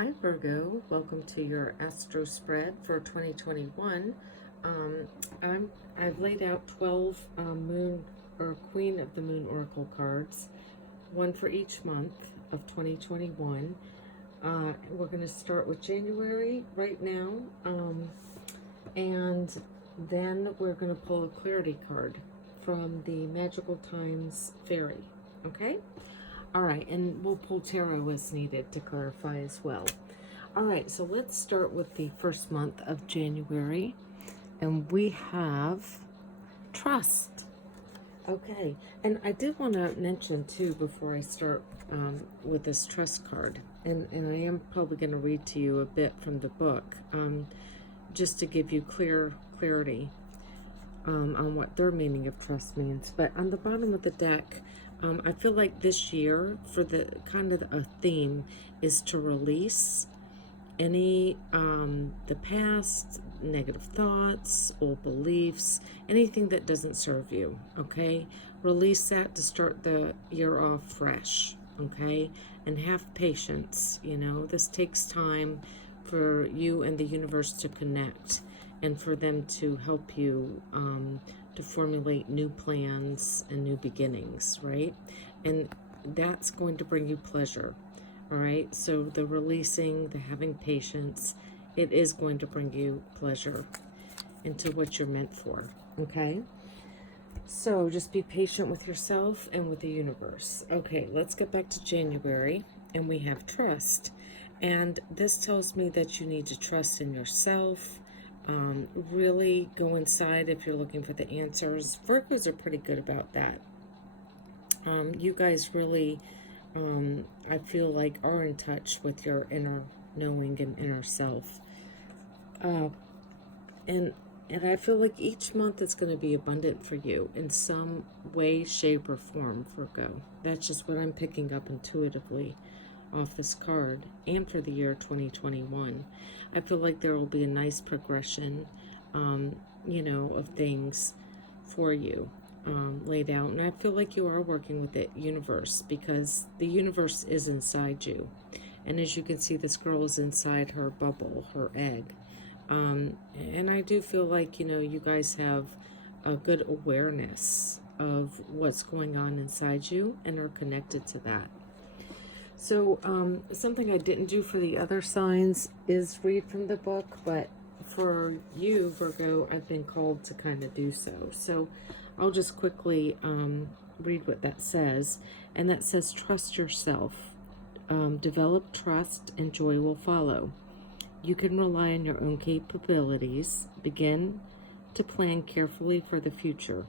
Hi Virgo, welcome to your Astro Spread for 2021. Um, I've laid out 12 Moon or Queen of the Moon Oracle cards, one for each month of 2021. We're going to start with January right now, and then we're going to pull a clarity card from the Magical Times Fairy. Okay? All right, and we'll pull tarot as needed to clarify as well. All right, so let's start with the first month of January, and we have trust. Okay, and I did want to mention too before I start with this trust card, and I am probably going to read to you a bit from the book, just to give you clarity on what their meaning of trust means. But on the bottom of the deck, I feel like this year, for the kind of a theme, is to release any the past, negative thoughts, old beliefs, anything that doesn't serve you. Okay, release that to start the year off fresh. Okay, and have patience. You know, this takes time for you and the universe to connect, and for them to help you to formulate new plans and new beginnings, right? And that's going to bring you pleasure, all right? So the releasing, the having patience, it is going to bring you pleasure into what you're meant for, okay? So just be patient with yourself and with the universe. Okay, let's get back to January, and we have trust. And this tells me that you need to trust in yourself. Really go inside if you're looking for the answers. Virgos are pretty good about that. You guys really, I feel like, are in touch with your inner knowing and inner self. And I feel like each month is going to be abundant for you in some way, shape, or form, Virgo. That's just what I'm picking up intuitively off this card, and for the year 2021. I feel like there will be a nice progression, you know, of things for you laid out. And I feel like you are working with the universe, because the universe is inside you. And as you can see, this girl is inside her bubble, her egg. And I do feel like, you know, you guys have a good awareness of what's going on inside you and are connected to that. So something I didn't do for the other signs is read from the book, but for you, Virgo, I've been called to kind of do so. So I'll just quickly read what that says. And that says, trust yourself. Develop trust and joy will follow. You can rely on your own capabilities. Begin to plan carefully for the future.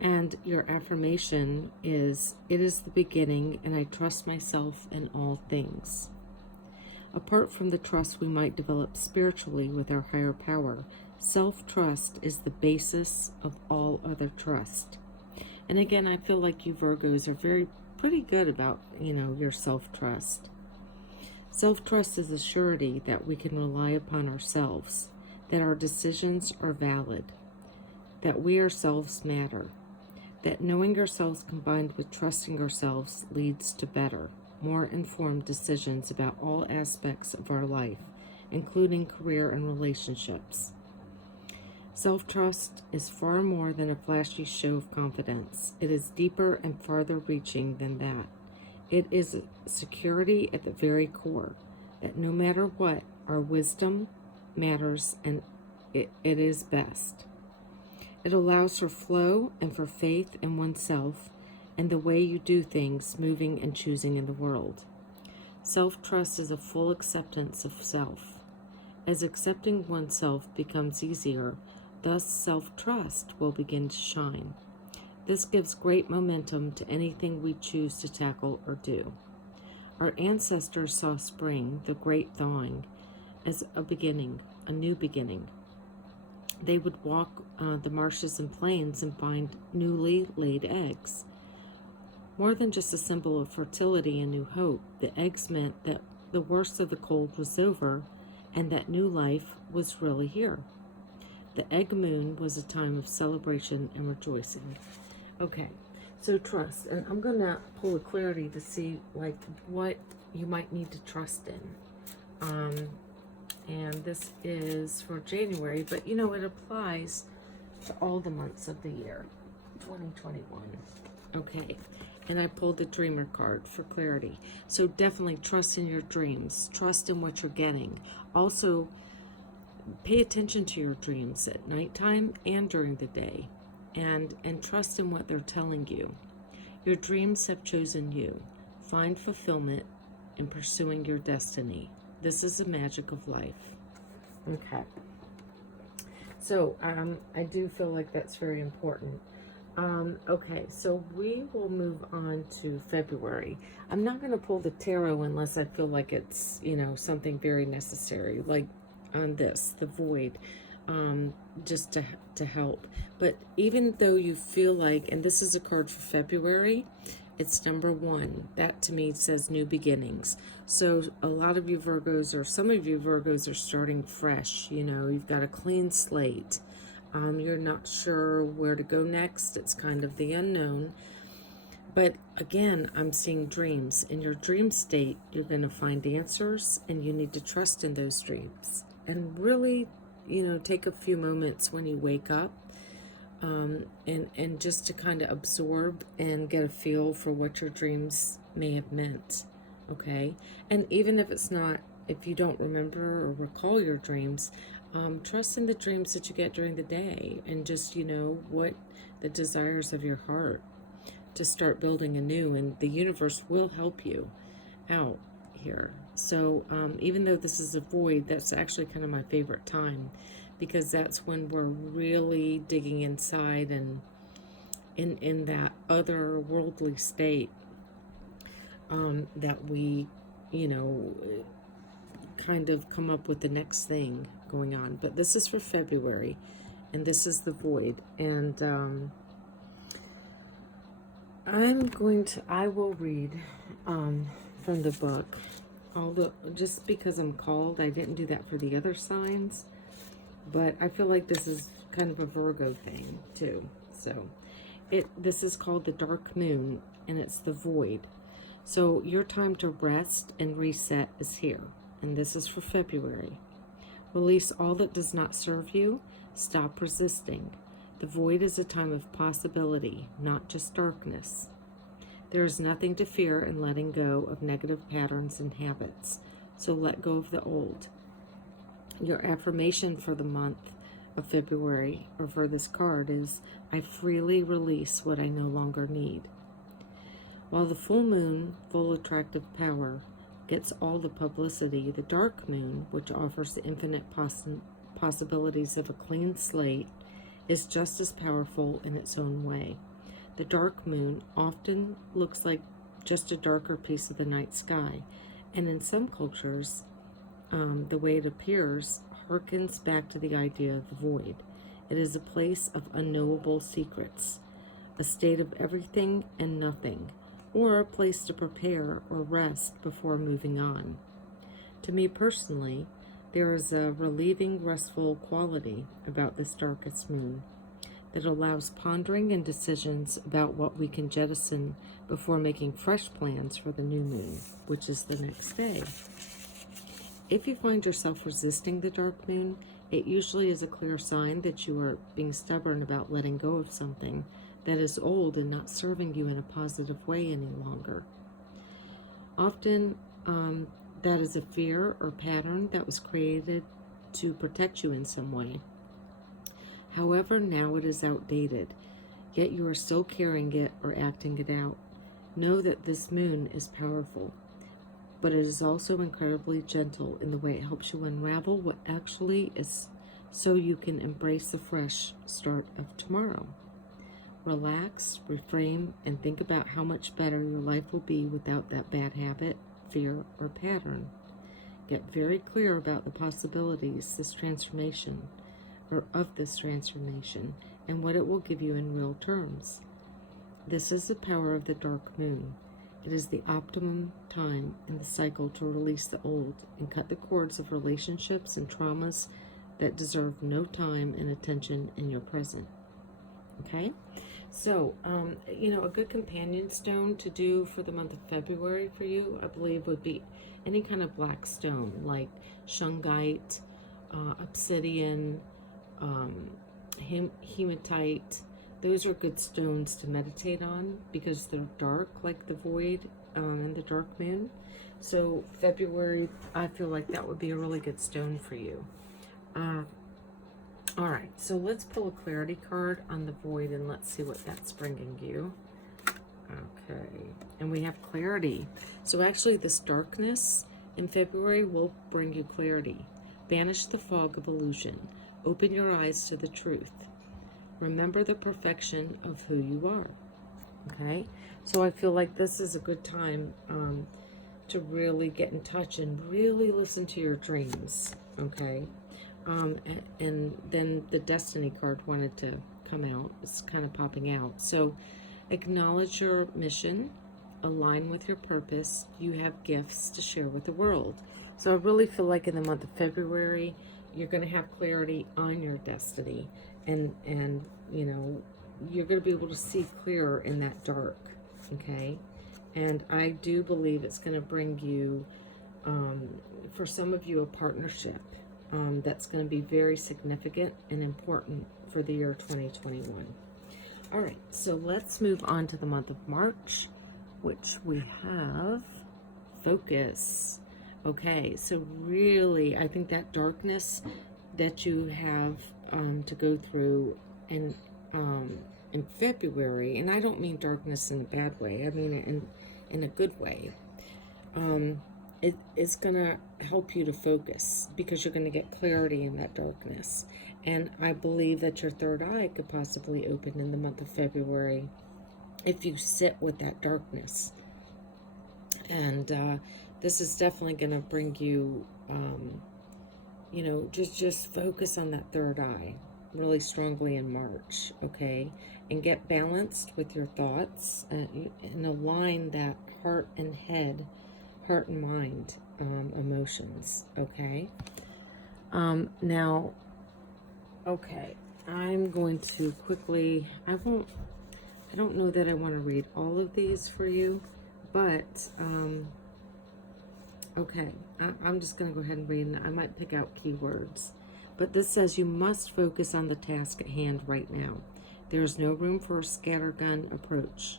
And your affirmation is, it is the beginning, and I trust myself in all things. Apart from the trust we might develop spiritually with our higher power, self-trust is the basis of all other trust. And again, I feel like you Virgos are pretty good about, you know, your self-trust. Self-trust is a surety that we can rely upon ourselves, that our decisions are valid, that we ourselves matter, that knowing ourselves combined with trusting ourselves leads to better, more informed decisions about all aspects of our life, including career and relationships. Self-trust is far more than a flashy show of confidence. It is deeper and farther reaching than that. It is a security at the very core, that no matter what, our wisdom matters, and it is best. It allows for flow and for faith in oneself and the way you do things, moving and choosing in the world. Self-trust is a full acceptance of self. As accepting oneself becomes easier, thus self-trust will begin to shine. This gives great momentum to anything we choose to tackle or do. Our ancestors saw spring, the great thawing, as a beginning, a new beginning. They would walk the marshes and plains and find newly laid eggs. More than just a symbol of fertility and new hope, the eggs meant that the worst of the cold was over and that new life was really here. The egg moon was a time of celebration and rejoicing. Okay, So trust, and I'm going to pull a clarity to see like what you might need to trust in. And this is for January, but you know, it applies to all the months of the year, 2021. Okay, and I pulled the Dreamer card for clarity. So definitely trust in your dreams, trust in what you're getting. Also, pay attention to your dreams at nighttime and during the day, and trust in what they're telling you. Your dreams have chosen you. Find fulfillment in pursuing your destiny. This is the magic of life. Okay. So I do feel like that's very important. Okay, so we will move on to February. I'm not going to pull the tarot unless I feel like it's, you know, something very necessary, like on this, the void, just to help. But even though you feel like, and this is a card for February, it's number 1. That to me says new beginnings. So a lot of you Virgos, or some of you Virgos, are starting fresh. You know, you've got a clean slate. You're not sure where to go next. It's kind of the unknown. But again, I'm seeing dreams. In your dream state, you're going to find answers, and you need to trust in those dreams. And really, you know, take a few moments when you wake up, and just to kind of absorb and get a feel for what your dreams may have meant. Okay? And even if it's not, if you don't remember or recall your dreams, trust in the dreams that you get during the day, and just, you know, what the desires of your heart to start building anew, and the universe will help you out here. So even though this is a void, that's actually kind of my favorite time, because that's when we're really digging inside and in that otherworldly state, that we, you know, kind of come up with the next thing going on. But this is for February, and this is the void. And I will read from the book, although just because I'm called. I didn't do that for the other signs, but I feel like this is kind of a Virgo thing too. So this is called the Dark Moon, and it's the void. So your time to rest and reset is here, and this is for February. Release all that does not serve you. Stop resisting. The void is a time of possibility, not just darkness. There is nothing to fear in letting go of negative patterns and habits, so let go of the old. Your affirmation for the month of February, or for this card, is, I freely release what I no longer need. While the full moon, full attractive power, gets all the publicity, the dark moon, which offers the infinite possibilities of a clean slate, is just as powerful in its own way. The dark moon often looks like just a darker piece of the night sky, and in some cultures, the way it appears harkens back to the idea of the void. It is a place of unknowable secrets, a state of everything and nothing, or a place to prepare or rest before moving on. To me personally, there is a relieving, restful quality about this darkest moon that allows pondering and decisions about what we can jettison before making fresh plans for the new moon, which is the next day. If you find yourself resisting the dark moon, it usually is a clear sign that you are being stubborn about letting go of something that is old and not serving you in a positive way any longer. Often, that is a fear or pattern that was created to protect you in some way. However, now it is outdated, yet you are still carrying it or acting it out. Know that this moon is powerful, but it is also incredibly gentle in the way it helps you unravel what actually is, so you can embrace the fresh start of tomorrow. Relax, reframe, and think about how much better your life will be without that bad habit, fear, or pattern. Get very clear about the possibilities of this transformation, and what it will give you in real terms. This is the power of the dark moon. It is the optimum time in the cycle to release the old and cut the cords of relationships and traumas that deserve no time and attention in your present. Okay? So, a good companion stone to do for the month of February for you, I believe, would be any kind of black stone like shungite, obsidian, um, hematite. Those are good stones to meditate on because they're dark, like the void and the dark moon. So February, I feel like that would be a really good stone for you. All right, so let's pull a clarity card on the void and let's see what that's bringing you. Okay, and we have clarity. So actually this darkness in February will bring you clarity. Banish the fog of illusion. Open your eyes to the truth. Remember the perfection of who you are. Okay, so I feel like this is a good time to really get in touch and really listen to your dreams. Okay. And then the Destiny card wanted to come out. It's kind of popping out. So acknowledge your mission, align with your purpose. You have gifts to share with the world. So I really feel like in the month of February, you're going to have clarity on your destiny. And you're going to be able to see clearer in that dark. Okay. And I do believe it's going to bring you, for some of you, a partnership. That's going to be very significant and important for the year 2021. All right, so let's move on to the month of March, which we have focus. Okay, so really, I think that darkness that you have to go through in February, and I don't mean darkness in a bad way, I mean in a good way. It's going to help you to focus because you're going to get clarity in that darkness. And I believe that your third eye could possibly open in the month of February if you sit with that darkness. And this is definitely going to bring you, just focus on that third eye really strongly in March, okay? And get balanced with your thoughts and align that heart and mind emotions. Okay. Now, okay, I'm going to quickly, I don't know that I want to read all of these for you, but okay, I'm just going to go ahead and read, and I might pick out keywords. But this says you must focus on the task at hand right now. There is no room for a scattergun approach.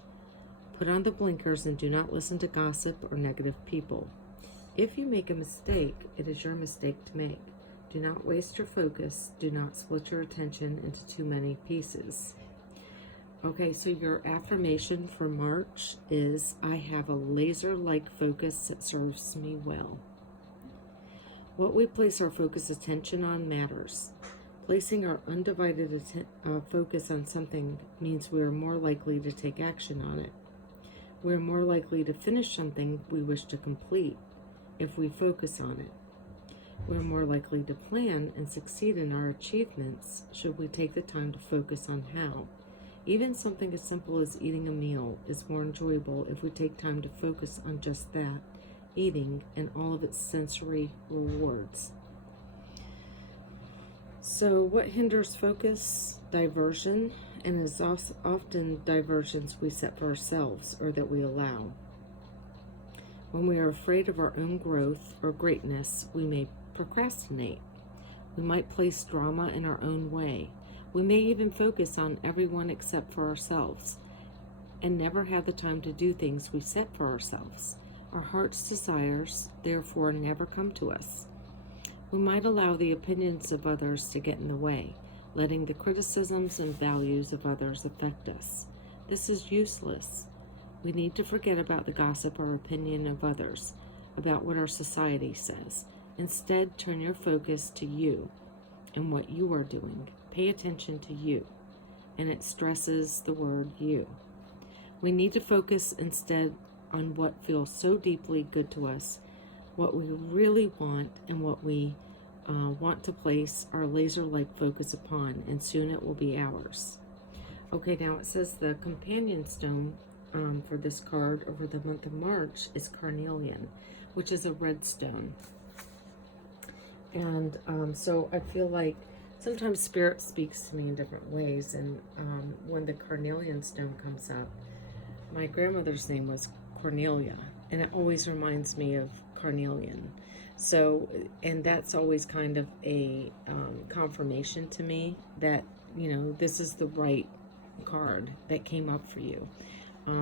Put on the blinkers and do not listen to gossip or negative people. If you make a mistake, it is your mistake to make. Do not waste your focus. Do not split your attention into too many pieces. Okay, so your affirmation for March is, I have a laser-like focus that serves me well. What we place our focus attention on matters. Placing our undivided focus on something means we are more likely to take action on it. We're more likely to finish something we wish to complete if we focus on it. We're more likely to plan and succeed in our achievements should we take the time to focus on how. Even something as simple as eating a meal is more enjoyable if we take time to focus on just that, eating and all of its sensory rewards. So what hinders focus? Diversion, and is often diversions we set for ourselves or that we allow. When we are afraid of our own growth or greatness, we may procrastinate. We might place drama in our own way. We may even focus on everyone except for ourselves and never have the time to do things we set for ourselves. Our heart's desires, therefore, never come to us. We might allow the opinions of others to get in the way, letting the criticisms and values of others affect us. This is useless. We need to forget about the gossip or opinion of others, about what our society says. Instead, turn your focus to you and what you are doing. Pay attention to you. And it stresses the word you. We need to focus instead on what feels so deeply good to us, what we really want, and what we want to place our laser-like focus upon, and soon it will be ours. Okay, now it says the companion stone for this card over the month of March is carnelian, which is a red stone. And so I feel like sometimes Spirit speaks to me in different ways. And when the carnelian stone comes up, my grandmother's name was Cornelia, and it always reminds me of carnelian. So, and that's always kind of a confirmation to me that, this is the right card that came up for you.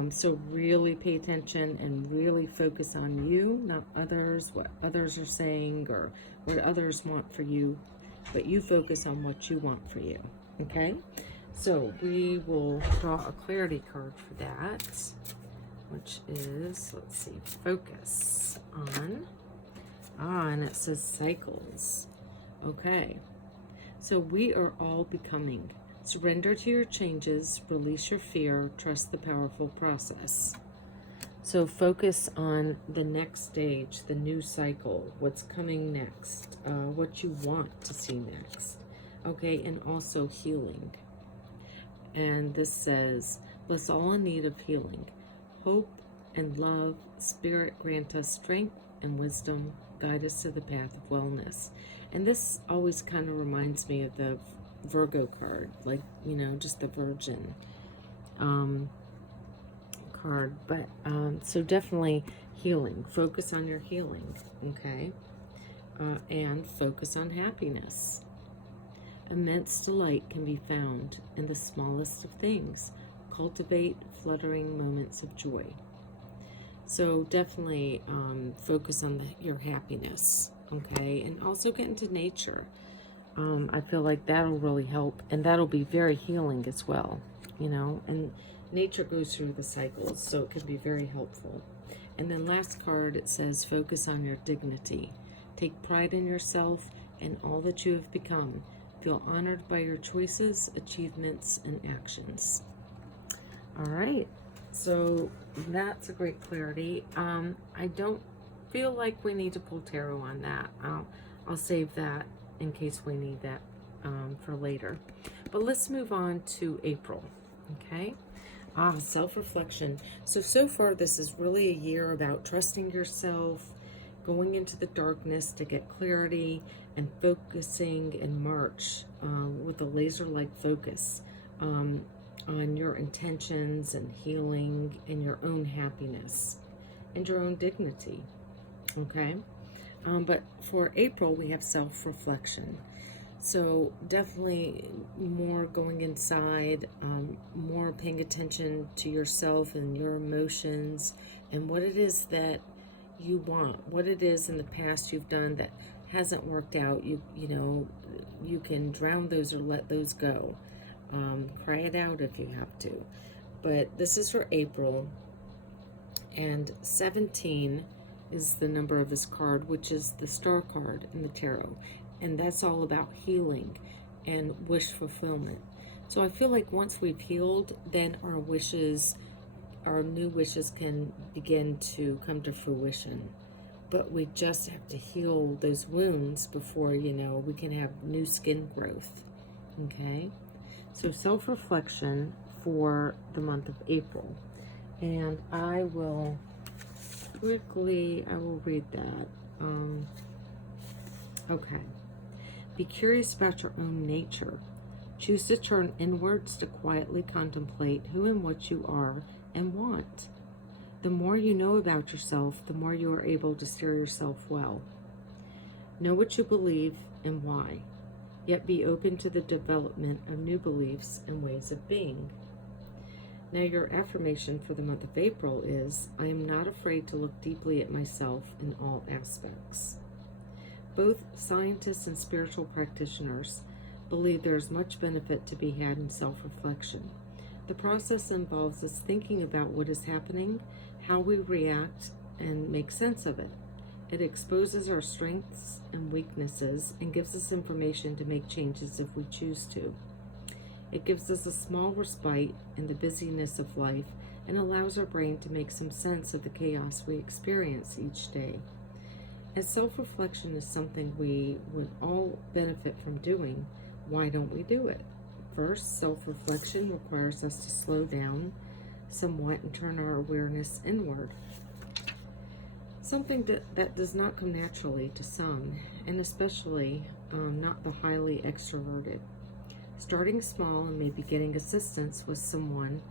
So really pay attention and really focus on you, not others, what others are saying or what others want for you, but you focus on what you want for you, okay? So we will draw a clarity card for that, which is, let's see, focus on, and it says cycles. Okay, so we are all becoming. Surrender to your changes, release your fear, trust the powerful process. So focus on the next stage, the new cycle, what's coming next, what you want to see next. Okay, and also healing. And this says, bless all in need of healing. Hope and love, Spirit grant us strength and wisdom, guide us to the path of wellness. And this always kind of reminds me of the Virgo card, like, just the Virgin card. But so definitely healing. Focus on your healing, okay? And focus on happiness. Immense delight can be found in the smallest of things. Cultivate fluttering moments of joy. So definitely focus on your happiness, okay? And also get into nature. I feel like that'll really help, and that'll be very healing as well, and nature goes through the cycles, so it can be very helpful. And then last card, it says, focus on your dignity. Take pride in yourself and all that you have become. Feel honored by your choices, achievements, and actions. All right, so that's a great clarity. I don't feel like we need to pull tarot on that. I'll save that in case we need that for later. But let's move on to April, okay? Self-reflection. So far this is really a year about trusting yourself, going into the darkness to get clarity, and focusing in March with a laser-like focus on your intentions and healing and your own happiness and your own dignity, okay? But for April, we have self-reflection. So definitely more going inside, more paying attention to yourself and your emotions and what it is that you want, what it is in the past you've done that hasn't worked out. You can drown those or let those go. Cry it out if you have to. But this is for April. And 17 is the number of this card, which is the star card in the tarot. And that's all about healing and wish fulfillment. So I feel like once we've healed, then our wishes, our new wishes can begin to come to fruition. But we just have to heal those wounds before, we can have new skin growth. Okay? So self-reflection for the month of April. And I will read that. Okay. Be curious about your own nature. Choose to turn inwards to quietly contemplate who and what you are and want. The more you know about yourself, the more you are able to steer yourself well. Know what you believe and why, yet be open to the development of new beliefs and ways of being. Now your affirmation for the month of April is, I am not afraid to look deeply at myself in all aspects. Both scientists and spiritual practitioners believe there is much benefit to be had in self-reflection. The process involves us thinking about what is happening, how we react, and make sense of it. It exposes our strengths and weaknesses and gives us information to make changes if we choose to. It gives us a small respite in the busyness of life and allows our brain to make some sense of the chaos we experience each day. As self-reflection is something we would all benefit from doing, why don't we do it? First, self-reflection requires us to slow down somewhat and turn our awareness inward. something that does not come naturally to some, and especially not the highly extroverted. Starting small and maybe getting assistance with someone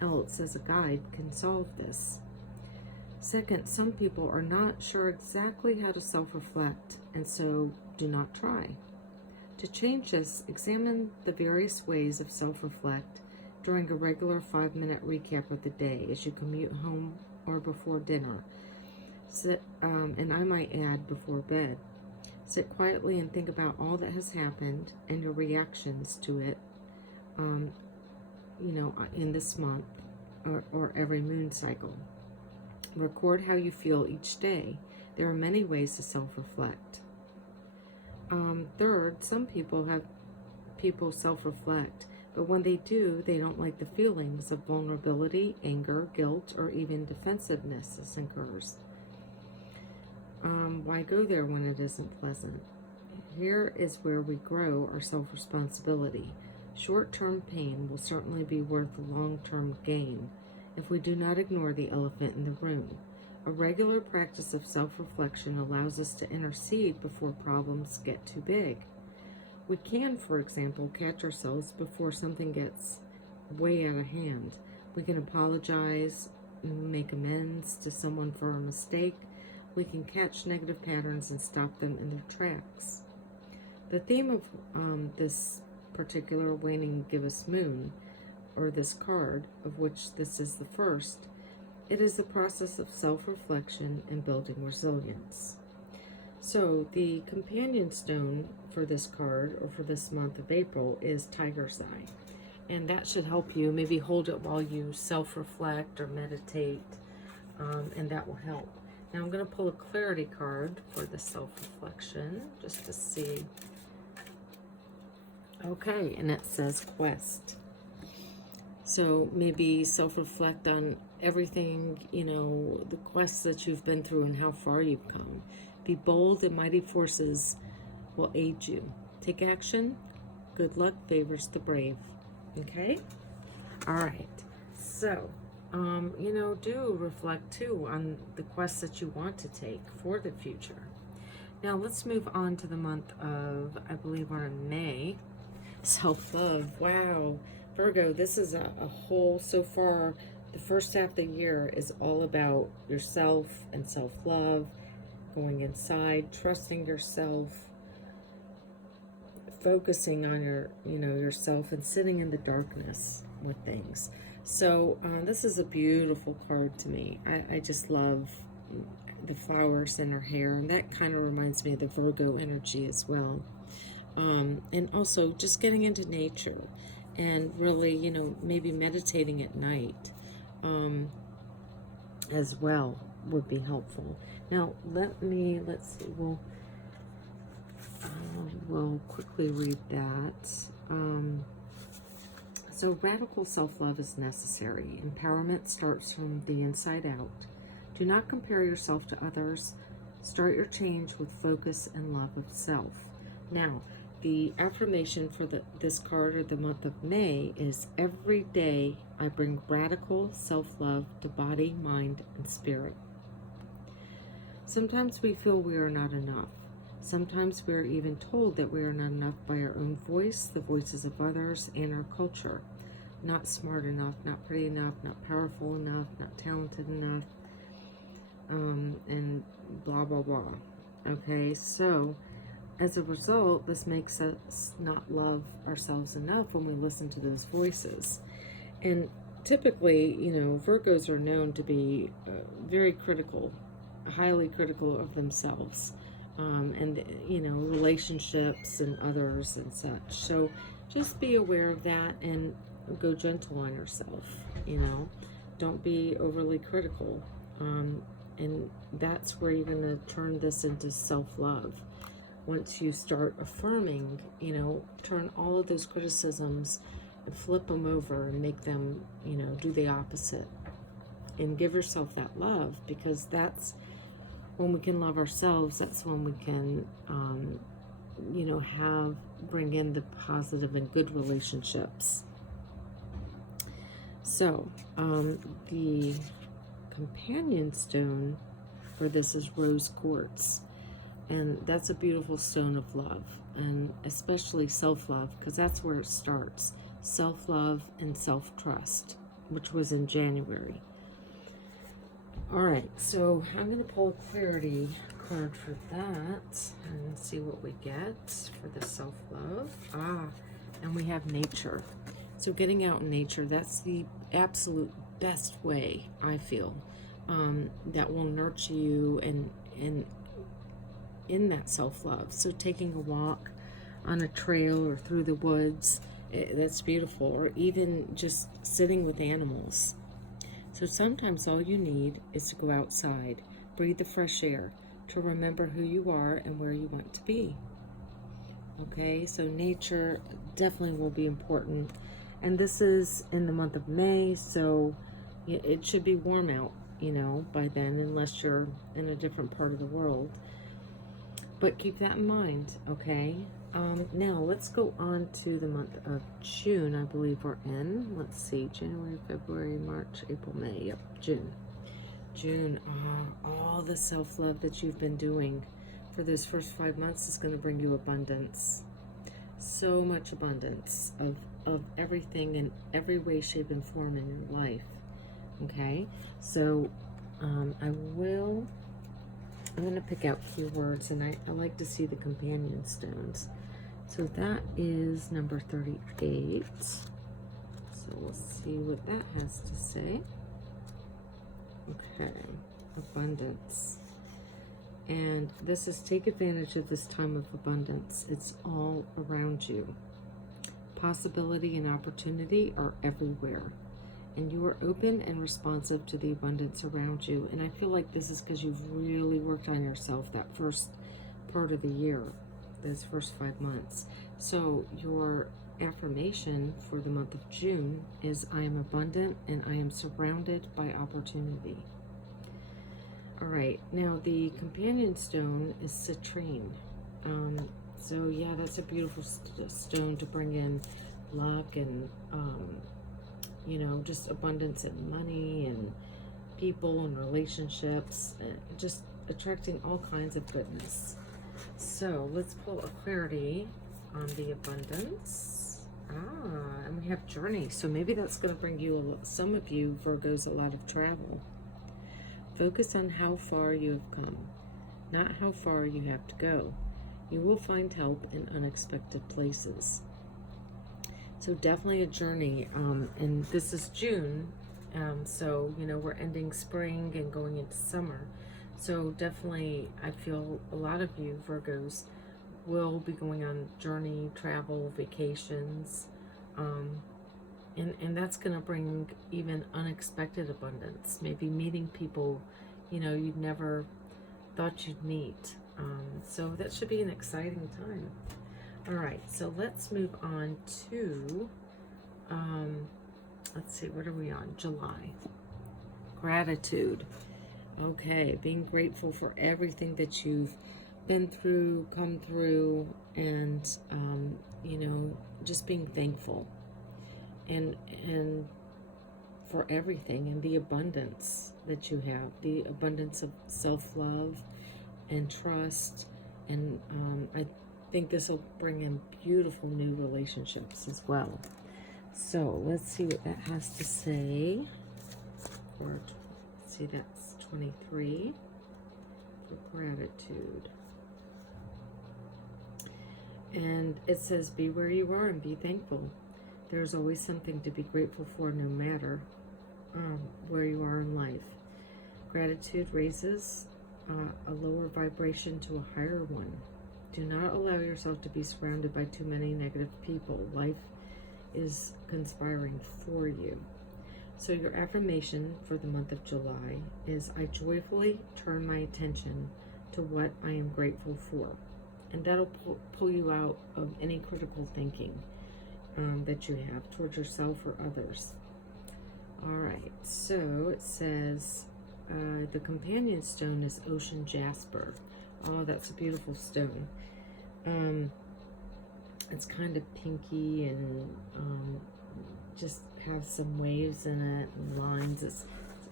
else as a guide can solve this. Second, some people are not sure exactly how to self-reflect and so do not try. To change this, examine the various ways of self-reflect during a regular 5-minute recap of the day as you commute home or before dinner. And I might add before bed. Sit quietly and think about all that has happened and your reactions to it, in this month or every moon cycle. Record how you feel each day. There are many ways to self-reflect. Third, some people self-reflect, but when they do, they don't like the feelings of vulnerability, anger, guilt, or even defensiveness that occurs. Why go there when it isn't pleasant? Here is where we grow our self-responsibility. Short-term pain will certainly be worth long-term gain if we do not ignore the elephant in the room. A regular practice of self-reflection allows us to intercede before problems get too big. We can, for example, catch ourselves before something gets way out of hand. We can apologize, make amends to someone for a mistake. We can catch negative patterns and stop them in their tracks. The theme of this particular waning gibbous moon, or this card, of which this is the first, it is the process of self-reflection and building resilience. So the companion stone for this card, or for this month of April, is Tiger's Eye. And that should help you. Maybe hold it while you self-reflect or meditate, and that will help. Now I'm going to pull a clarity card for the self-reflection, just to see. Okay, and it says quest. So maybe self-reflect on everything, the quests that you've been through and how far you've come. Be bold, and mighty forces will aid you. Take action. Good luck favors the brave. Okay? All right. So, do reflect too on the quests that you want to take for the future. Now let's move on to the month of, I believe we're in May. Self-love. Wow. Virgo, this is a whole, so far, the first half of the year is all about yourself and self-love, going inside, trusting yourself, focusing on yourself, and sitting in the darkness with things. So this is a beautiful card to me. I just love the flowers in her hair, and that kind of reminds me of the Virgo energy as well. And also just getting into nature and really, maybe meditating at night as well would be helpful. Now, let's see, we'll quickly read that. So radical self-love is necessary. Empowerment starts from the inside out. Do not compare yourself to others. Start your change with focus and love of self. Now, the affirmation for this card, or the month of May, is every day I bring radical self-love to body, mind, and spirit. Sometimes we feel we are not enough. Sometimes we are even told that we are not enough by our own voice, the voices of others, and our culture. Not smart enough, not pretty enough, not powerful enough, not talented enough, and blah, blah, blah. Okay, so as a result, this makes us not love ourselves enough when we listen to those voices. And typically, Virgos are known to be very critical, highly critical of themselves, and relationships and others and such. So just be aware of that and go gentle on yourself. Don't be overly critical, and that's where you're going to turn this into self-love. Once you start affirming, turn all of those criticisms and flip them over and make them, do the opposite, and give yourself that love, because that's when we can love ourselves. That's when we can, bring in the positive and good relationships. So, the companion stone for this is rose quartz. And that's a beautiful stone of love, and especially self-love, because that's where it starts. Self-love and self-trust, which was in January. All right, so I'm going to pull a clarity card for that and see what we get for the self-love. And we have nature. So getting out in nature, that's the absolute best way, I feel, that will nurture you and in that self-love. So taking a walk on a trail or through the woods, that's beautiful. Or even just sitting with animals. So sometimes all you need is to go outside, breathe the fresh air, to remember who you are and where you want to be. Okay, so nature definitely will be important. And this is in the month of May, so it should be warm out, by then, unless you're in a different part of the world. But keep that in mind, okay? Now, let's go on to the month of June, I believe we're in. Let's see, January, February, March, April, May. Yep, June. June, all the self-love that you've been doing for those first 5 months is going to bring you abundance. So much abundance of everything in every way, shape, and form in your life. Okay? So, I'm going to pick out keywords, and I like to see the companion stones. So that is number 38. So we'll see what that has to say. Okay, abundance. And this is take advantage of this time of abundance. It's all around you. Possibility and opportunity are everywhere. And you are open and responsive to the abundance around you. And I feel like this is because you've really worked on yourself that first part of the year, those first 5 months. So your affirmation for the month of June is, I am abundant and I am surrounded by opportunity. All right, now the companion stone is citrine. So yeah, that's a beautiful stone to bring in luck and just abundance in money and people and relationships, and just attracting all kinds of goodness. So let's pull a clarity on the abundance. And we have journey. So maybe that's going to bring you, some of you Virgos, a lot of travel. Focus on how far you have come, not how far you have to go. You will find help in unexpected places. So definitely a journey, and this is June, so, we're ending spring and going into summer. So definitely, I feel a lot of you Virgos will be going on journey, travel, vacations, and that's going to bring even unexpected abundance. Maybe meeting people, you'd never thought you'd meet. So that should be an exciting time. All right, so let's move on to, let's see, what are we on? July. Gratitude. Okay, being grateful for everything that you've been through, come through, and, just being thankful. And for everything, and the abundance that you have, the abundance of self-love and trust, and I think this will bring in beautiful new relationships as well. So let's see what that has to say. Let's see, that's 23 for gratitude. And it says, be where you are and be thankful. There's always something to be grateful for, no matter where you are in life. Gratitude raises a lower vibration to a higher one. Do not allow yourself to be surrounded by too many negative people. Life is conspiring for you. So your affirmation for the month of July is, I joyfully turn my attention to what I am grateful for. And that'll pull you out of any critical thinking that you have towards yourself or others. All right, so it says the companion stone is ocean jasper. Oh, that's a beautiful stone. It's kind of pinky and just have some waves in it and lines. It's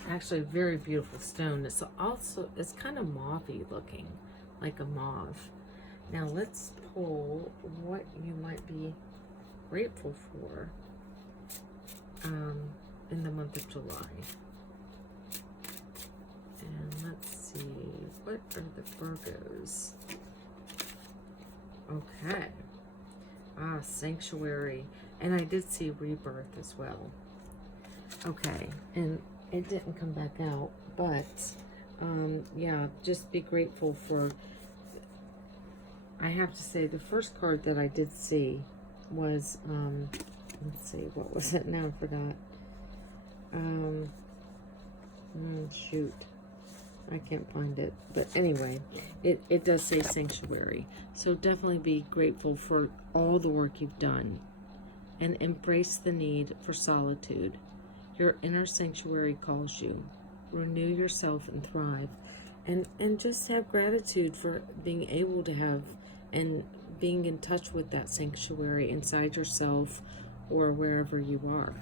actually a very beautiful stone. It's also, it's kind of mauvey looking, like a mauve. Now let's pull what you might be grateful for in the month of July. And let's see, what are the Virgos? Okay. Sanctuary. And I did see rebirth as well. Okay, and it didn't come back out, but yeah, just be grateful for, I have to say, the first card that I did see was, let's see, what was it? Now I forgot. Shoot. I can't find it. But anyway, it does say sanctuary. So definitely be grateful for all the work you've done and embrace the need for solitude. Your inner sanctuary calls you. Renew yourself and thrive. And just have gratitude for being able to have and being in touch with that sanctuary inside yourself or wherever you are.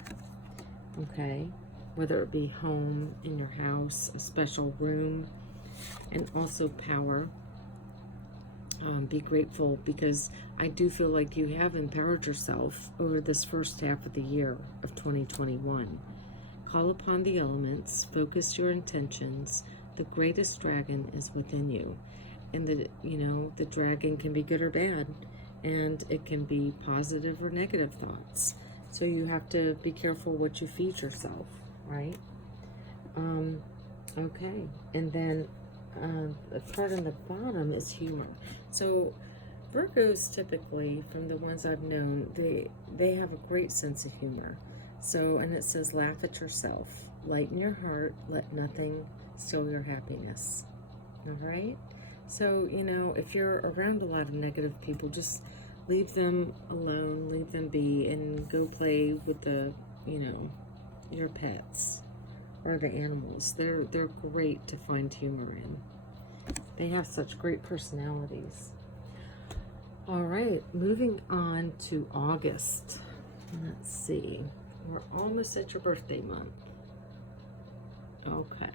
Okay? Whether it be home, in your house, a special room, and also power. Be grateful, because I do feel like you have empowered yourself over this first half of the year of 2021. Call upon the elements, focus your intentions. The greatest dragon is within you. And the dragon can be good or bad, and it can be positive or negative thoughts. So you have to be careful what you feed yourself, right? Okay, and then the card on the bottom is humor. So Virgos, typically, from the ones I've known, they have a great sense of humor. So, and it says, laugh at yourself, lighten your heart, let nothing steal your happiness. All right? So, if you're around a lot of negative people, just leave them alone, leave them be, and go play with your pets or the animals. They're great to find humor in. They have such great personalities. All right, moving on to August. Let's see. We're almost at your birthday month. Okay.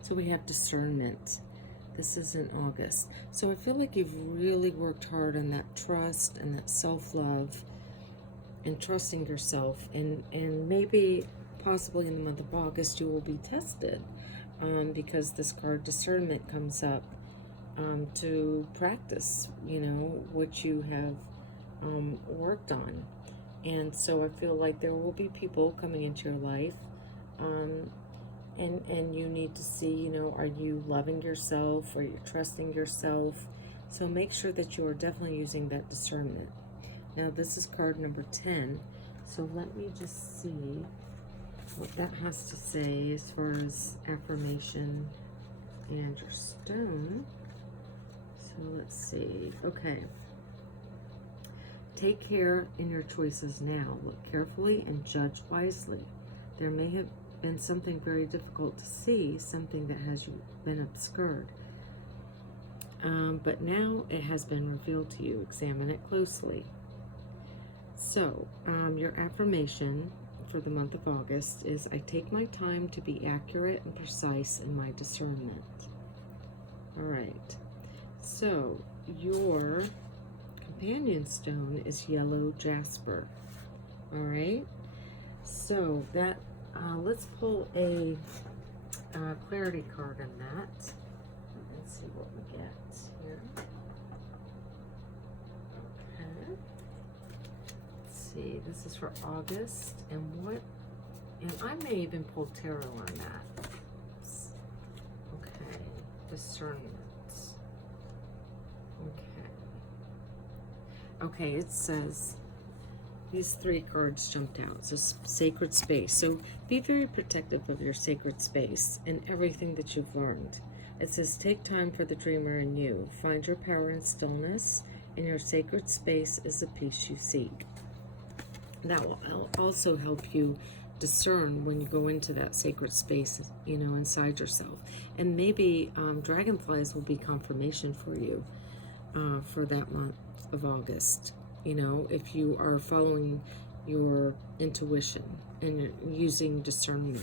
So we have discernment. This is in August. So I feel like you've really worked hard on that trust and that self-love and trusting yourself. And maybe possibly in the month of August you will be tested because this card discernment comes up to practice, what you have worked on. And so I feel like there will be people coming into your life and you need to see, are you loving yourself? Are you trusting yourself? So make sure that you are definitely using that discernment. Now this is card number 10. So let me just see what that has to say as far as affirmation and your stone. So let's see. Okay. Take care in your choices now. Look carefully and judge wisely. There may have been something very difficult to see, something that has been obscured. But now it has been revealed to you. Examine it closely. So, your affirmation for the month of August is, I take my time to be accurate and precise in my discernment. All right. So, your companion stone is yellow jasper. All right. So that let's pull a clarity card on that. Let's see what we get here. Okay. Let's see. This is for August, and I may even pull tarot on that. Oops. Okay. Discernment. Okay, it says, these three cards jumped out. So sacred space. So be very protective of your sacred space and everything that you've learned. It says, take time for the dreamer in you. Find your power in stillness, and your sacred space is the peace you seek. That will also help you discern when you go into that sacred space, inside yourself. And maybe dragonflies will be confirmation for you for that month of August, if you are following your intuition and using discernment.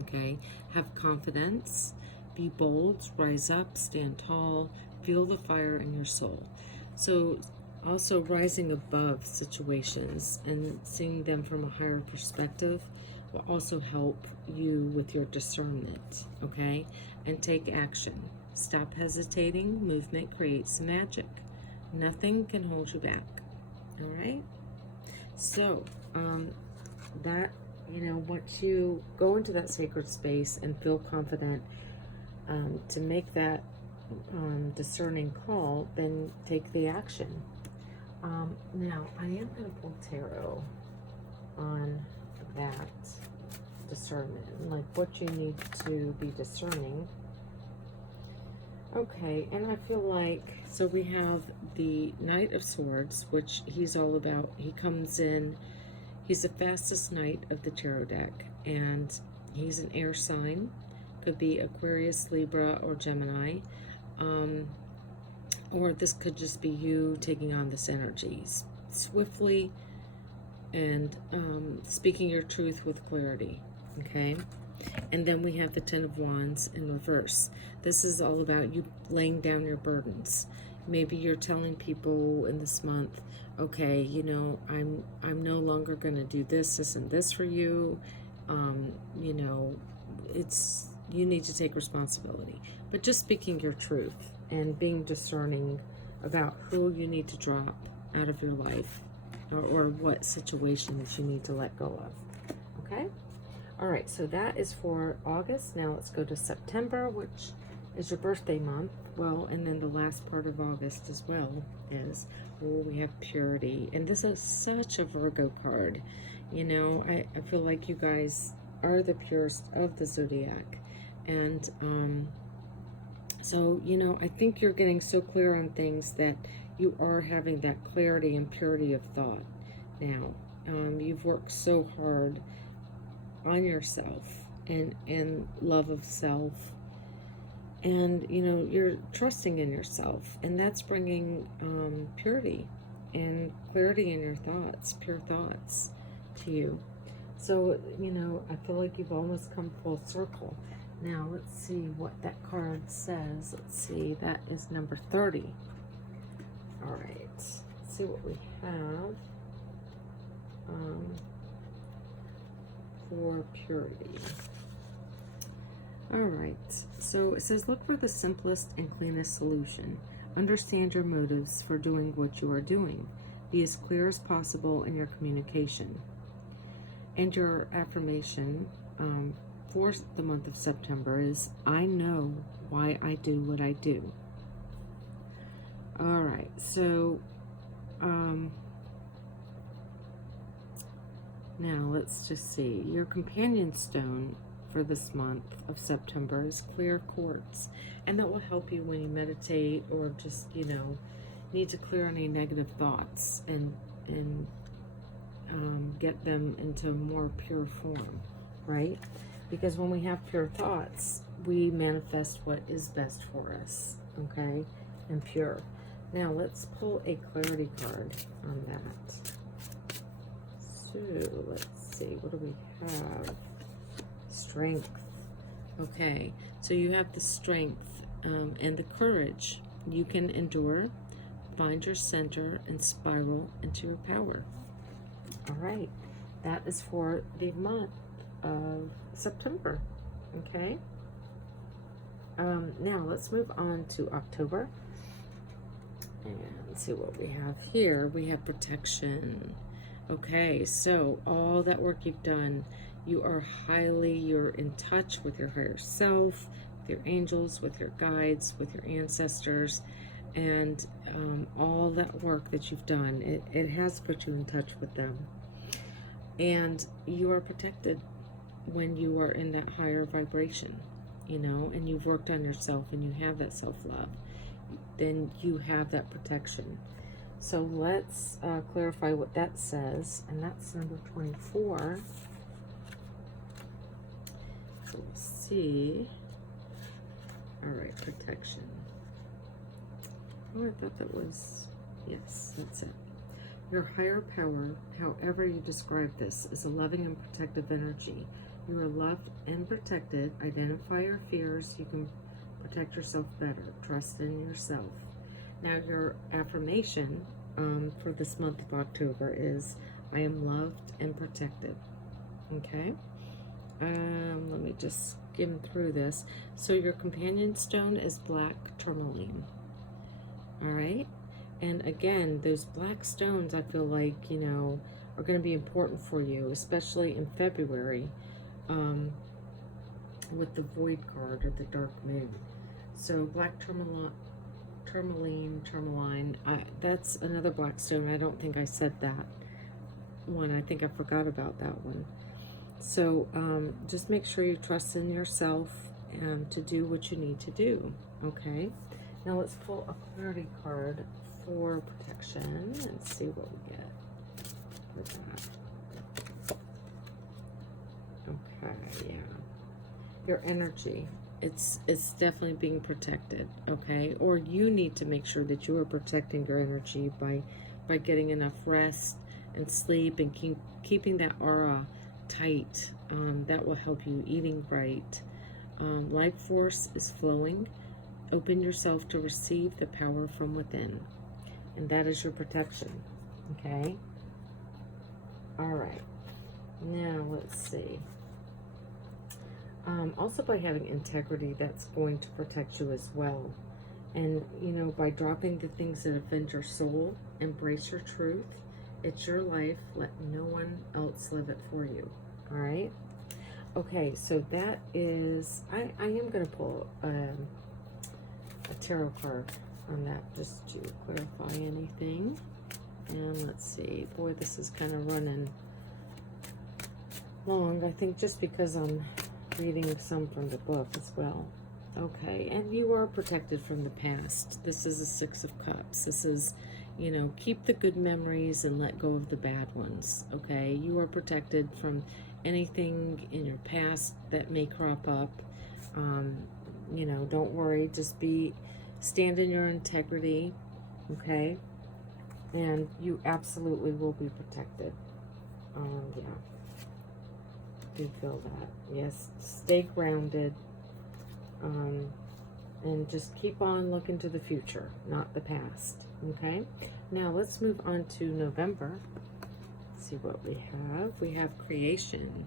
Okay? Have confidence, be bold, rise up, stand tall, feel the fire in your soul. So also rising above situations and seeing them from a higher perspective will also help you with your discernment, okay? And take action. Stop hesitating. Movement creates magic. Nothing can hold you back, all right? So, that, once you go into that sacred space and feel confident to make that discerning call, then take the action. Now, I am going to pull tarot on that discernment, like what you need to be discerning. Okay, and I feel like, so we have the Knight of Swords, which he's all about. He comes in, he's the fastest knight of the tarot deck, and he's an air sign. Could be Aquarius, Libra, or Gemini. Or this could just be you taking on this energy swiftly and speaking your truth with clarity, okay? And then we have the Ten of Wands in reverse. This is all about you laying down your burdens. Maybe you're telling people in this month, okay, I'm no longer going to do this and this for you. You need to take responsibility. But just speaking your truth and being discerning about who you need to drop out of your life, or what situations you need to let go of. Okay? All right, so that is for August. Now let's go to September, which is your birthday month. Well, and then the last part of August as well is, we have purity. And this is such a Virgo card. I feel like you guys are the purest of the zodiac. And so, I think you're getting so clear on things that you are having that clarity and purity of thought now. You've worked so hard on yourself and love of self. And, you're trusting in yourself. And that's bringing purity and clarity in your thoughts, pure thoughts to you. So, I feel like you've almost come full circle. Now, let's see what that card says. Let's see, that is number 30. All right, let's see what we have for purity. All right, so it says, look for the simplest and cleanest solution. Understand your motives for doing what you are doing. Be as clear as possible in your communication. And your affirmation for the month of September is, I know why I do what I do. All right, so now let's just see. Your companion stone for this month of September is clear quartz, and that will help you when you meditate or just, need to clear any negative thoughts and get them into more pure form, right? Because when we have pure thoughts, we manifest what is best for us, okay, and pure. Now, let's pull a clarity card on that. So, let's see, what do we have? Strength. Okay, so you have the strength and the courage. You can endure, find your center, and spiral into your power. All right, that is for the month of September, okay? Now, let's move on to October. And see what we have here. We have protection. Okay, so all that work you've done, you're in touch with your higher self, with your angels, with your guides, with your ancestors, and all that work that you've done, it has put you in touch with them. And you are protected when you are in that higher vibration, and you've worked on yourself and you have that self-love. Then you have that protection. So let's clarify what that says, and that's number 24. So we'll see. All right, protection. Oh, I thought that was, yes, that's it. Your higher power, however you describe this, is a loving and protective energy. You are loved and protected. Identify your fears. You can protect yourself better. Trust in yourself. Now, your affirmation for this month of October is, I am loved and protected. Okay? Let me just skim through this. So your companion stone is black tourmaline. All right? And again, those black stones, I feel like, are going to be important for you, especially in February with the void card or the dark moon. So black tourmaline, that's another black stone. I don't think I said that one. I think I forgot about that one. So just make sure you trust in yourself and to do what you need to do. Okay? Now let's pull a clarity card for protection and see what we get with that. Okay, yeah. Your energy, it's definitely being protected, okay? Or you need to make sure that you are protecting your energy by getting enough rest and sleep and keeping that aura tight. That will help you. Eating right. Life force is flowing. Open yourself to receive the power from within. And that is your protection. Okay? All right. Now, let's see. Also, by having integrity, that's going to protect you as well. And, by dropping the things that offend your soul, embrace your truth. It's your life. Let no one else live it for you. All right? Okay, so that is... I am going to pull a tarot card on that just to clarify anything. And let's see. Boy, this is kind of running long. I think just because I'm reading some from the book as well. Okay, and you are protected from the past. This is a Six of Cups. This is, keep the good memories and let go of the bad ones. Okay, you are protected from anything in your past that may crop up. Don't worry. Just stand in your integrity. Okay, and you absolutely will be protected. Yeah. Do feel that. Yes, stay grounded. And just keep on looking to the future, not the past. Okay? Now, let's move on to November. Let's see what we have. We have creation.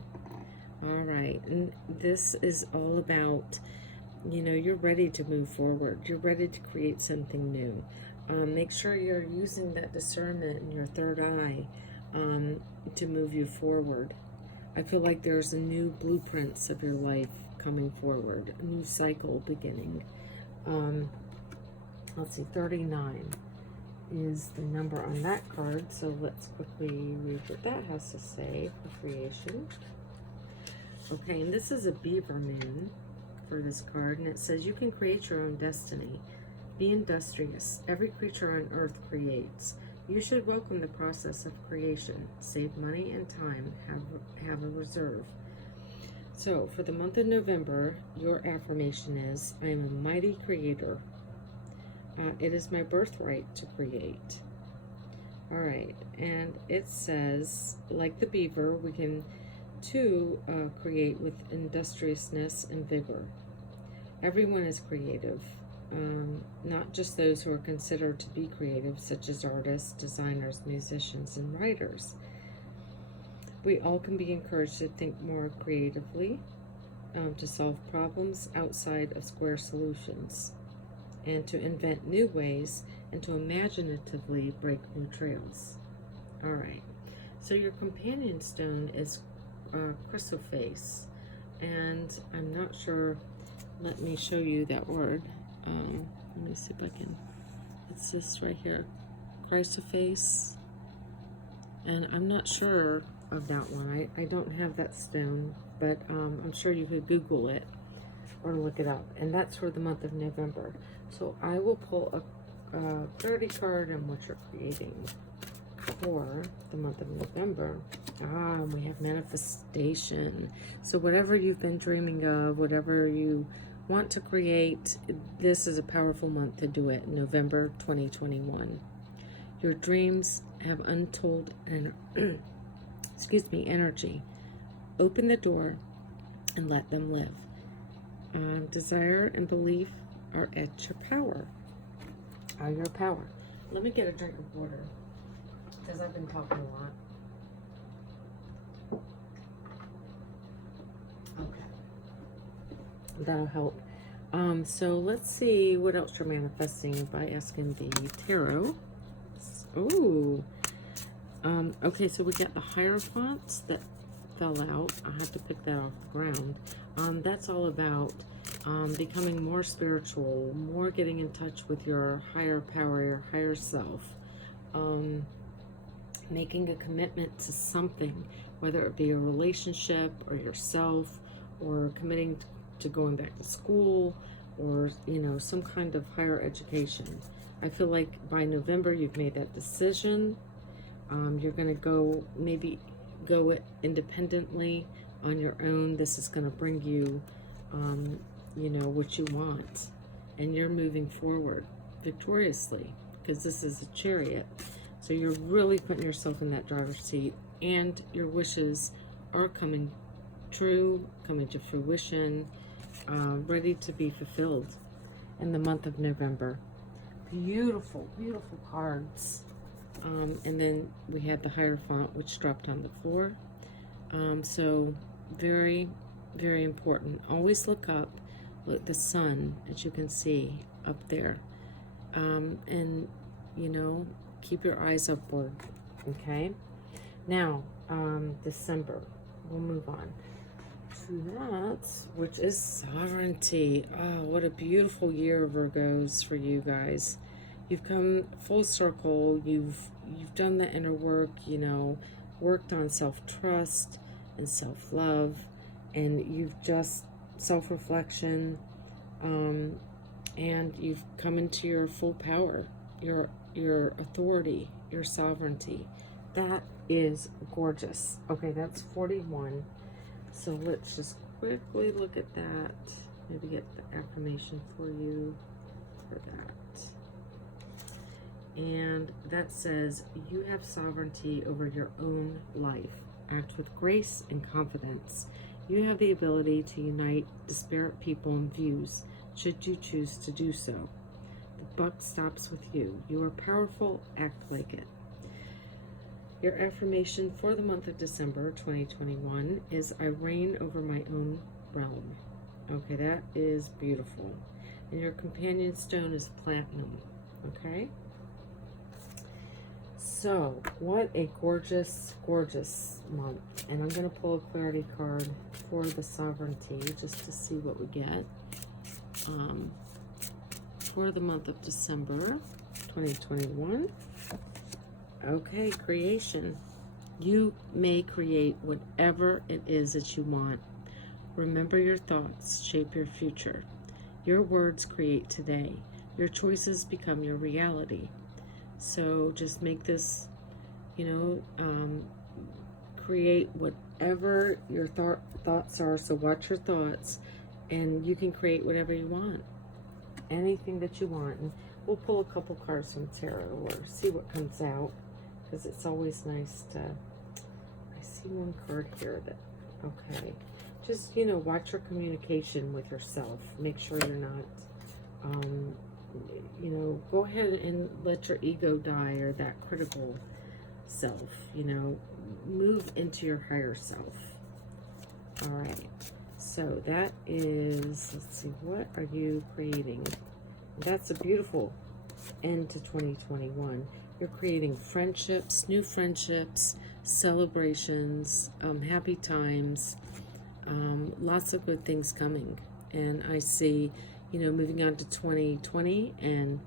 All right. And this is all about, you're ready to move forward. You're ready to create something new. Make sure you're using that discernment in your third eye to move you forward. I feel like there's a new blueprints of your life coming forward, a new cycle beginning. Let's see, 39 is the number on that card, so let's quickly read what that has to say for creation. Okay, and this is a beaver moon for this card, and it says you can create your own destiny. Be industrious. Every creature on earth creates. You should welcome the process of creation. Save money and time. Have a reserve. So, for the month of November, your affirmation is, I am a mighty creator. It is my birthright to create. All right, and it says, like the beaver, we can too create with industriousness and vigor. Everyone is creative. Not just those who are considered to be creative, such as artists, designers, musicians, and writers. We all can be encouraged to think more creatively, to solve problems outside of square solutions, and to invent new ways, and to imaginatively break new trails. All right, so your companion stone is chrysoprase, and I'm not sure, let me show you that word. Let me see if I can, it's this right here, chrysoprase, and I'm not sure of that one. I don't have that stone, but I'm sure you could Google it or look it up, and that's for the month of November. So I will pull a clarity card on what you're creating for the month of November. We have manifestation. So whatever you've been dreaming of, whatever you want to create, this is a powerful month to do it. November 2021. Your dreams have untold and energy. Open the door and let them live. Desire and belief are at your power. Are your power. Let me get a drink of water because I've been talking a lot. Okay. That'll help. So let's see what else you're manifesting by asking the tarot. Oh. Okay, so we got the Hierophants that fell out. I have to pick that off the ground. That's all about becoming more spiritual, more getting in touch with your higher power, your higher self, making a commitment to something, whether it be a relationship or yourself, or committing to going back to school, or, you know, some kind of higher education. I feel like by November you've made that decision. You're going to maybe go independently on your own. This is going to bring you, you know, what you want. And you're moving forward victoriously because this is a Chariot. So you're really putting yourself in that driver's seat, and your wishes are coming true, coming to fruition, ready to be fulfilled in the month of November. Beautiful, beautiful cards. And then we had the Hierophant, which dropped on the floor. So very, very important. Always look up, look the sun, as you can see up there. And, you know, keep your eyes upward, okay? Now, December, we'll move on to that, which is sovereignty. Oh, what a beautiful year, Virgos, for you guys. You've come full circle. You've done the inner work, you know, worked on self-trust and self-love, and you've just self-reflection, and you've come into your full power, your authority, your sovereignty. That is gorgeous. Okay, that's 41. So let's just quickly look at that. Maybe get the affirmation for you for that. And that says, you have sovereignty over your own life. Act with grace and confidence. You have the ability to unite disparate people and views, should you choose to do so. The buck stops with you. You are powerful. Act like it. Your affirmation for the month of December 2021 is, I reign over my own realm. Okay, that is beautiful. And your companion stone is platinum. Okay? So, what a gorgeous, gorgeous month. And I'm going to pull a clarity card for the sovereignty just to see what we get. For the month of December 2021. Okay, creation. You may create whatever it is that you want. Remember, your thoughts shape your future. Your words create today. Your choices become your reality. So just make this, you know, create whatever your thoughts are. So watch your thoughts, and you can create whatever you want. Anything that you want. And we'll pull a couple cards from tarot or see what comes out, because it's always nice to, I see one card here that, okay. Just, you know, watch your communication with yourself. Make sure you're not, you know, go ahead and let your ego die, or that critical self, you know, move into your higher self. All right. So that is, let's see, what are you creating? That's a beautiful end to 2021. You're creating friendships, new friendships, celebrations, happy times, lots of good things coming. And I see, you know, moving on to 2020 and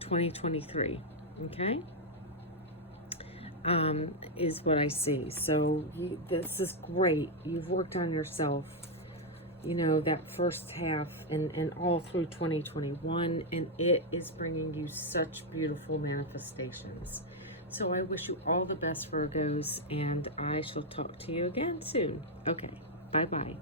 2023, okay? Is what I see. So this is great. You've worked on yourself, you know, that first half and all through 2021, and it is bringing you such beautiful manifestations. So I wish you all the best, Virgos, and I shall talk to you again soon. Okay, bye-bye.